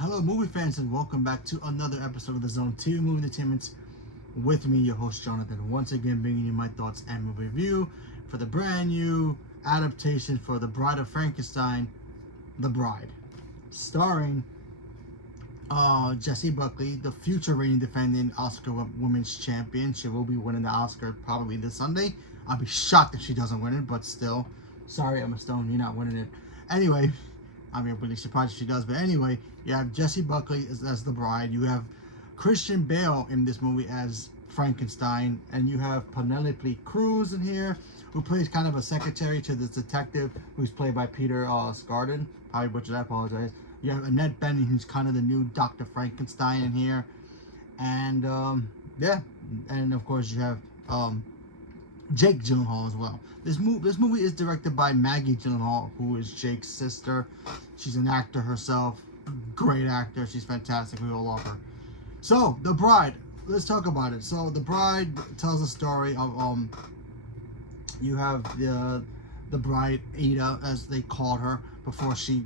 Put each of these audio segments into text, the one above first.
hello movie fans, and welcome back to another episode of the Zone TV Movie Entertainment with me, your host Jonathan, once again bringing you my thoughts and movie review for the brand new adaptation for The Bride of Frankenstein, The Bride, starring Jessie Buckley, the future reigning defending Oscar Women's Champion. She will be winning the Oscar probably this Sunday. I'll be shocked if she doesn't win it, but still, sorry Emma Stone, you're not winning it. Anyway, I'm really surprised if she does, but anyway, you have Jessie Buckley as the bride. You have Christian Bale in this movie as Frankenstein, and you have Penelope Cruz in here, who plays kind of a secretary to this detective, who's played by Peter Scarden. Probably butchered that, I apologize. You have Annette Bening, who's kind of the new Dr. Frankenstein in here, and yeah, and of course you have Jake Gyllenhaal as well. This movie is directed by Maggie Gyllenhaal, who is Jake's sister. She's an actor herself, great actor. She's fantastic. We all love her. So, The Bride. Let's talk about it. So, The Bride tells a story of you have the bride Ada, as they called her before she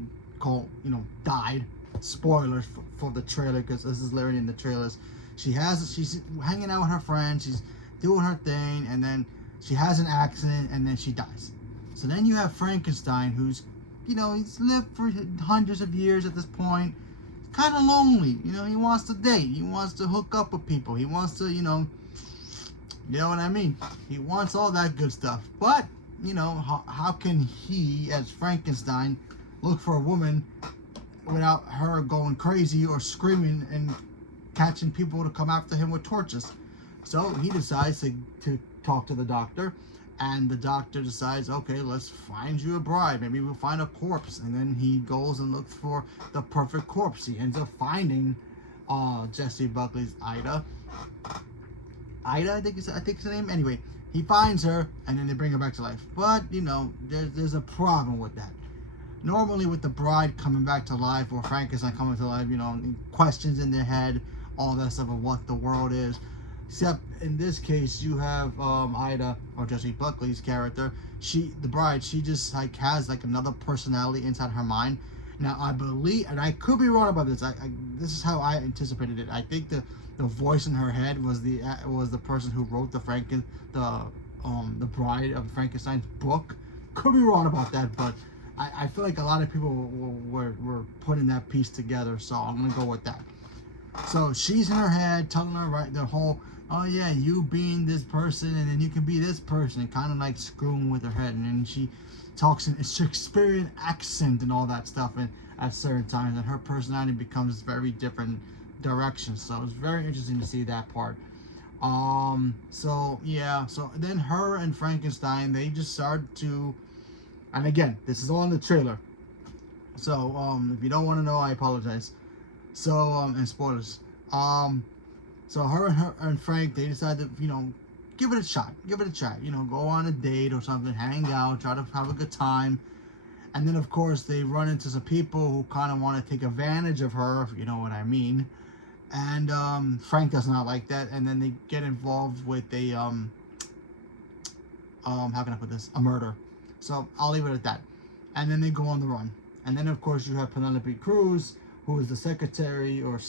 died. Spoilers for the trailer, because this is literally in the trailers. She's hanging out with her friends. She's doing her thing, and then she has an accident, and then she dies. So then you have Frankenstein, who's, he's lived for hundreds of years at this point. Kind of lonely, he wants to date. He wants to hook up with people. He wants to, you know what I mean? He wants all that good stuff. But, how can he, as Frankenstein, look for a woman without her going crazy or screaming and catching people to come after him with torches? So he decides to talk to the doctor, and the doctor decides, okay, let's find you a bride. Maybe we'll find a corpse. And then he goes and looks for the perfect corpse. He ends up finding Jessie Buckley's Ida, I think it's the name. Anyway, he finds her, and then they bring her back to life. But there's a problem with that. Normally, with the bride coming back to life, or Frankenstein coming to life, questions in their head, all that stuff of what the world is. Except in this case, you have Ida, or Jessie Buckley's character. The bride, she just has another personality inside her mind. Now I believe, and I could be wrong about this. This is how I anticipated it. I think the voice in her head was the person who wrote the Bride of Frankenstein's book. Could be wrong about that, but I feel like a lot of people were putting that piece together. So I'm gonna go with that. So she's in her head telling her the whole, oh yeah, you being this person, and then you can be this person, and kind of screwing with her head, and then she talks in a Shakespearean accent and all that stuff, and at certain times, and her personality becomes very different directions. So it's very interesting to see that part. So then her and Frankenstein, they just start to, and again, this is all in the trailer. So if you don't want to know, I apologize. So and spoilers. So her and Frank, they decide to give it a shot. Go on a date or something, hang out, try to have a good time. And then of course they run into some people who kind of want to take advantage of her, if you know what I mean. And Frank does not like that, and then they get involved with a how can I put this? A murder. So I'll leave it at that. And then they go on the run. And then of course you have Penelope Cruz, who is the secretary or /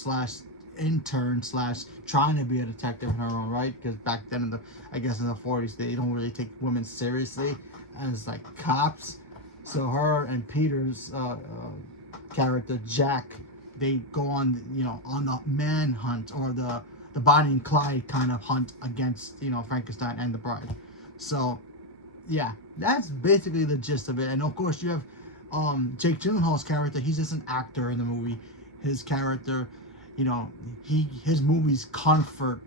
intern / trying to be a detective in her own right, because back then in the 40s, they don't really take women seriously as cops. So her and Peter's character Jack, they go on on the manhunt, or the Bonnie and Clyde kind of hunt against Frankenstein and the bride. So yeah, that's basically the gist of it. And of course you have Jake Gyllenhaal's character. He's just an actor in the movie. His character, his movies comfort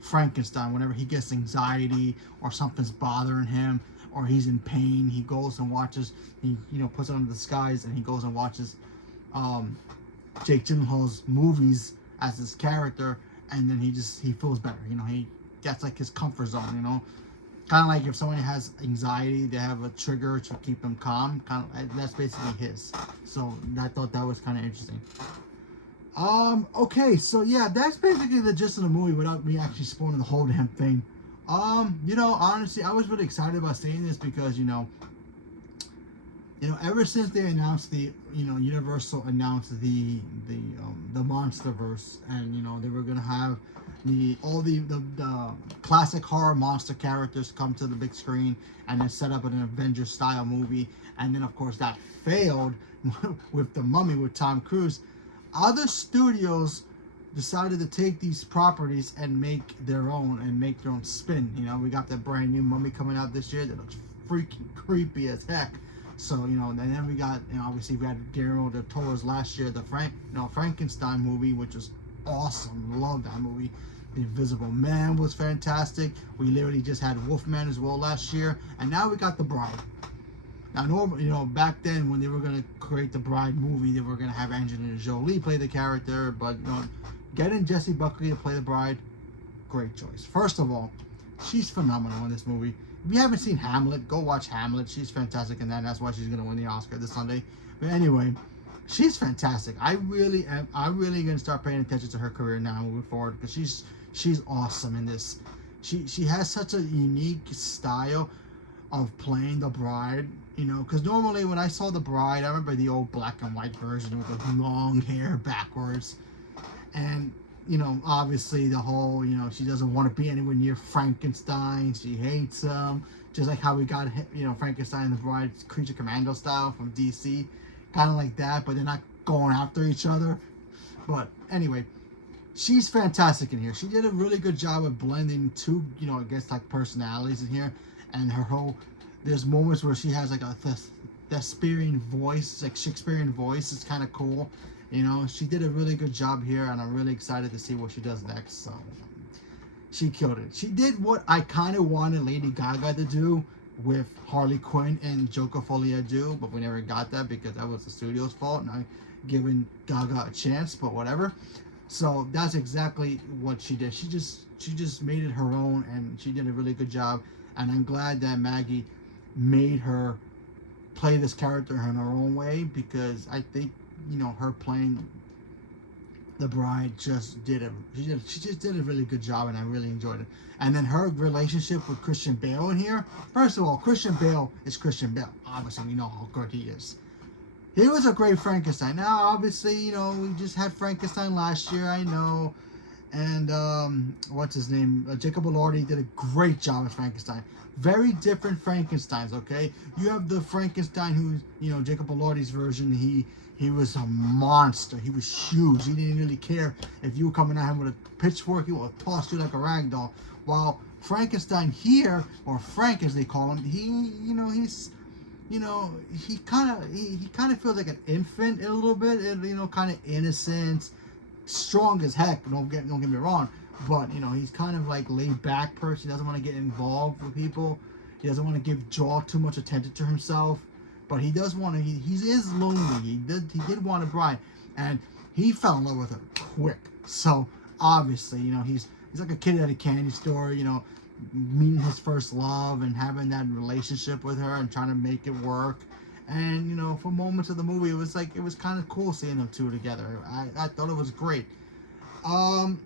Frankenstein whenever he gets anxiety or something's bothering him or he's in pain. He goes and watches. He puts on the disguise and he goes and watches Jake Gyllenhaal's movies as his character, and then he feels better. That's his comfort zone. Kind of like if someone has anxiety, they have a trigger to keep them calm. That's basically his. So I thought that was kind of interesting. Okay, so yeah, that's basically the gist of the movie without me actually spoiling the whole damn thing. Honestly, I was really excited about seeing this because, Ever since they announced Universal announced the MonsterVerse, and they were gonna have the classic horror monster characters come to the big screen, and then set up an Avengers style movie, and then of course that failed with the Mummy with Tom Cruise. Other studios decided to take these properties and make their own and make their own spin. We got that brand new Mummy coming out this year that looks freaking creepy as heck. So and then we got obviously we had Guillermo del Toro's last year the Frankenstein movie, which was awesome. Love that movie. The Invisible Man was fantastic. We literally just had Wolfman as well last year, and now we got The Bride. Now, back then when they were gonna create the Bride movie, they were gonna have Angelina Jolie play the character, but getting Jessie Buckley to play the Bride, great choice. First of all, she's phenomenal in this movie. If you haven't seen Hamlet, go watch Hamlet. She's fantastic in that, and that's why she's gonna win the Oscar this Sunday. But anyway, she's fantastic. I'm really gonna start paying attention to her career now moving forward, because she's awesome in this. She has such a unique style of playing the Bride. Because normally when I saw The Bride, I remember the old black and white version with the long hair backwards. And, obviously the whole, she doesn't want to be anywhere near Frankenstein. She hates him. Just like how we got, Frankenstein and The Bride Creature Commando style from DC. Kind of like that, but they're not going after each other. But anyway, she's fantastic in here. She did a really good job of blending two, I guess like personalities in here. And her whole, there's moments where she has like a Shakespearean voice. It's kind of cool. She did a really good job here, and I'm really excited to see what she does next. So she killed it. She did what I kind of wanted Lady Gaga to do with Harley Quinn and Joker Folia do, but we never got that because that was the studio's fault, not giving Gaga a chance, but whatever. So that's exactly what she did. She just made it her own, and she did a really good job. And I'm glad that Maggie made her play this character in her own way, because I think her playing the Bride she just did a really good job, and I really enjoyed it. And then her relationship with Christian Bale in here. First of all, Christian Bale is Christian Bale. Obviously, we know how good he is. He was a great Frankenstein. Now, obviously, we just had Frankenstein last year, I know. And what's his name? Jacob Elordi did a great job as Frankenstein. Very different Frankensteins, okay? You have the Frankenstein who's, Jacob Elordi's version. He was a monster. He was huge. He didn't really care if you were coming at him with a pitchfork. He would have tossed you like a rag doll. While Frankenstein here, or Frank as they call him, he's he kind of feels like an infant a little bit, and kind of innocent, strong as heck. Don't get me wrong, but he's kind of like laid back person. He doesn't want to get involved with people. He doesn't want to draw too much attention to himself. But he does want to. He is lonely. He did want a bride, and he fell in love with her quick. So obviously, he's like a kid at a candy store. Meeting his first love and having that relationship with her and trying to make it work. And for moments of the movie, it was kind of cool seeing them two together. I thought it was great. And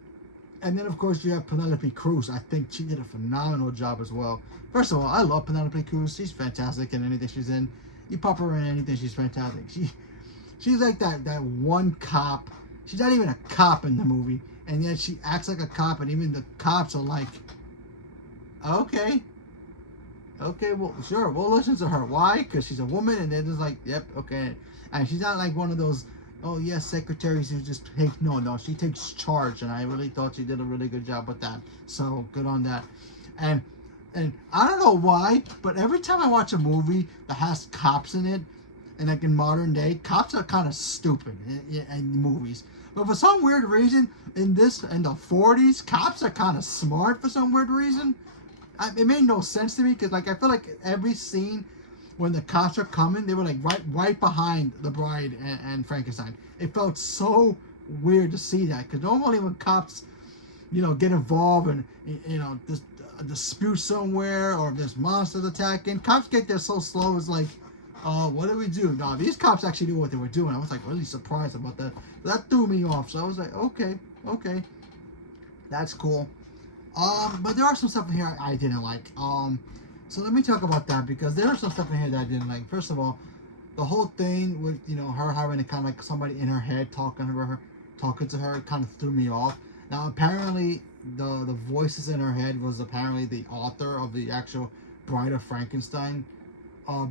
then of course you have Penelope Cruz. I think she did a phenomenal job as well. First of all, I love Penelope Cruz. She's fantastic in anything she's in. You pop her in anything, she's fantastic. She's like that one cop. She's not even a cop in the movie, and yet she acts like a cop, and even the cops are like, okay, well, sure, we'll listen to her. Why? Because she's a woman, and they're just like, yep, okay. And she's not like one of those, oh yes, secretaries who just take, no, she takes charge, and I really thought she did a really good job with that. So good on that. And I don't know why, but every time I watch a movie that has cops in it, and like in modern day, cops are kind of stupid in movies. But for some weird reason, in the 40s, cops are kind of smart for some weird reason. It made no sense to me, because I feel like every scene when the cops are coming, they were like right behind the Bride and Frankenstein. It felt so weird to see that, because normally when cops, get involved and just a dispute somewhere, or if there's monsters attacking, cops get there so slow. It's like, what do we do? No, these cops actually knew what they were doing. I was like really surprised about that. That threw me off. So I was like, okay, that's cool. But there are some stuff in here I didn't like. So let me talk about that, because there are some stuff in here that I didn't like. First of all, the whole thing with her having to kind of like somebody in her head talking to her kind of threw me off. Now apparently the voices in her head was apparently the author of the actual Bride of Frankenstein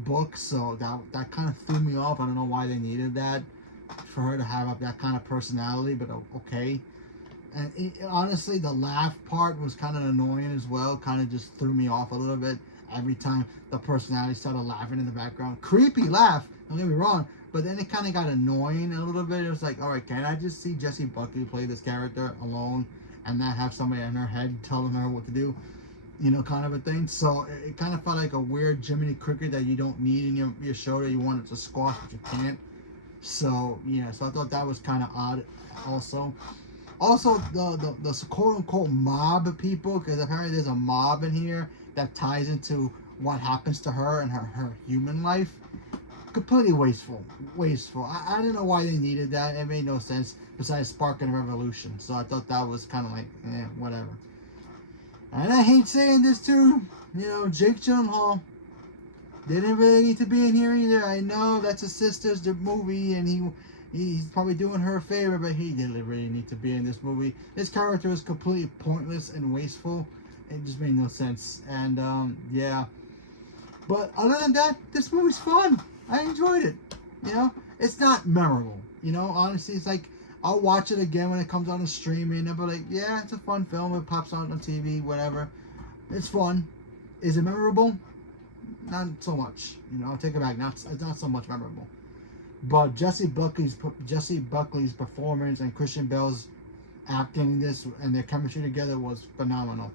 book, so that kind of threw me off. I don't know why they needed that for her to have that kind of personality, but okay. And honestly, the laugh part was kind of annoying as well. Kind of just threw me off a little bit every time the personality started laughing in the background. Creepy laugh, don't get me wrong, but then it kind of got annoying a little bit. It was like, all right, can I just see Jessie Buckley play this character alone and not have somebody in her head telling her what to do? Kind of a thing. So it kind of felt like a weird Jiminy Cricket that you don't need in your show that you wanted to squash, but you can't. So yeah, so I thought that was kind of odd. Also, the quote unquote mob people, because apparently there's a mob in here that ties into what happens to her and her human life. Completely wasteful. I don't know why they needed that. It made no sense besides sparking a revolution. So I thought that was kind of like, whatever. And I hate saying this too, Jake Gyllenhaal didn't really need to be in here either. I know that's his sister's movie, and he's probably doing her a favor, but he didn't really need to be in this movie. This character is completely pointless and wasteful. It just made no sense. And yeah, but other than that, this movie's fun. I enjoyed it. It's not memorable. Honestly, it's like I'll watch it again when it comes on the streaming. I'll be like, yeah, it's a fun film. It pops on TV, whatever. It's fun. Is it memorable? Not so much. I'll take it back. It's not so much memorable. But Jessie Buckley's performance and Christian Bale's acting in this and their chemistry together was phenomenal.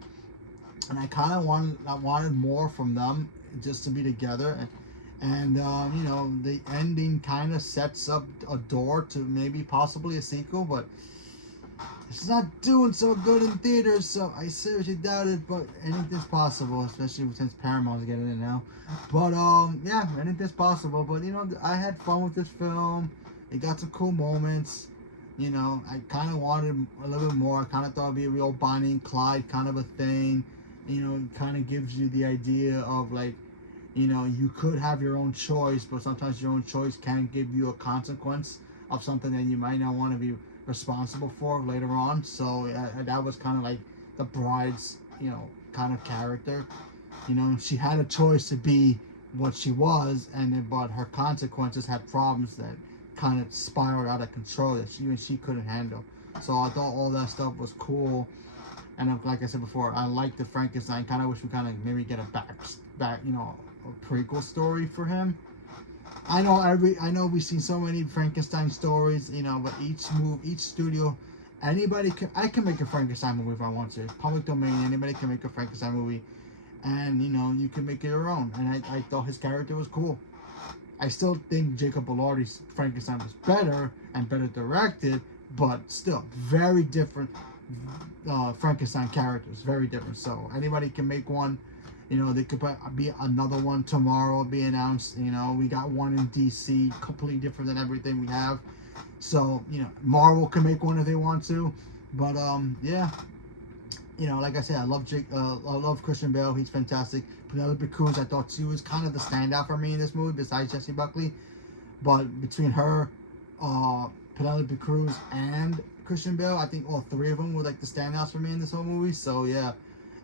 And I kind of wanted more from them just to be together. And the ending kind of sets up a door to maybe possibly a sequel, but it's not doing so good in theaters, so I seriously doubt it, but anything's possible, especially since Paramount's getting it now. But yeah, anything's possible. But I had fun with this film. It got some cool moments. I kind of wanted a little bit more. I kind of thought it'd be a real Bonnie and Clyde kind of a thing. It kind of gives you the idea of like, you could have your own choice, but sometimes your own choice can give you a consequence of something that you might not want to be responsible for later on. So that was kind of like the bride's, kind of character. She had a choice to be what she was, but her consequences had problems that kind of spiraled out of control that she couldn't handle. So I thought all that stuff was cool. And like I said before, I like the Frankenstein. Kind of wish we kind of maybe get a back, a prequel story for him. I know we've seen so many Frankenstein stories, but each studio, I can make a Frankenstein movie if I want to. It's public domain, anybody can make a Frankenstein movie, and you can make it your own. And I thought his character was cool. I still think Jacob Elordi's Frankenstein was better and better directed, but still very different Frankenstein characters, very different. So anybody can make one. There could be another one tomorrow be announced. We got one in DC, completely different than everything we have. So, Marvel can make one if they want to. But, yeah. Like I said, I love Christian Bale. He's fantastic. Penelope Cruz, I thought she was kind of the standout for me in this movie, besides Jessie Buckley. But between her, Penelope Cruz, and Christian Bale, I think all three of them were like the standouts for me in this whole movie. So, yeah.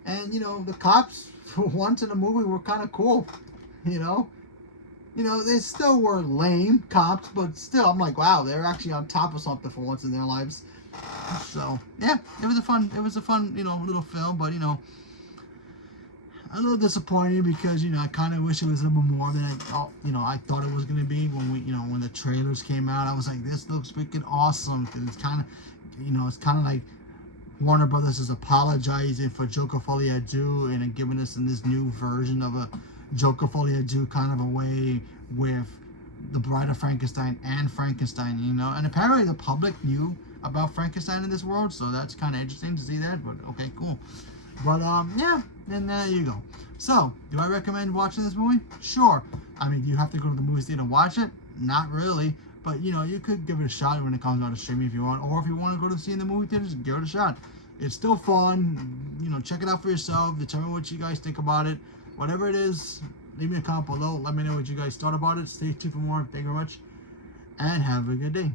And, the cops, for once in the movie, were kind of cool. They still were lame cops, but still, I'm like, wow, they're actually on top of something for once in their lives. So, yeah, it was a fun, little film, but, a little disappointing because, I kind of wish it was a little more than I thought it was going to be when the trailers came out. I was like, this looks freaking awesome, because it's kind of, like Warner Brothers is apologizing for Joker Folie à Deux and giving us in this new version of a Joker Folie à Deux kind of a way with the Bride of Frankenstein and Frankenstein, and apparently the public knew about Frankenstein in this world, so that's kind of interesting to see that, but okay, cool. But yeah, and there you go. So, do I recommend watching this movie? Sure. I mean, do you have to go to the movie theater to watch it? Not really. But, you could give it a shot when it comes out of streaming if you want. Or if you want to go to see it in the movie theater, just give it a shot. It's still fun. Check it out for yourself. Determine what you guys think about it. Whatever it is, Leave me a comment below. Let me know what you guys thought about it. Stay tuned for more. Thank you very much. And have a good day.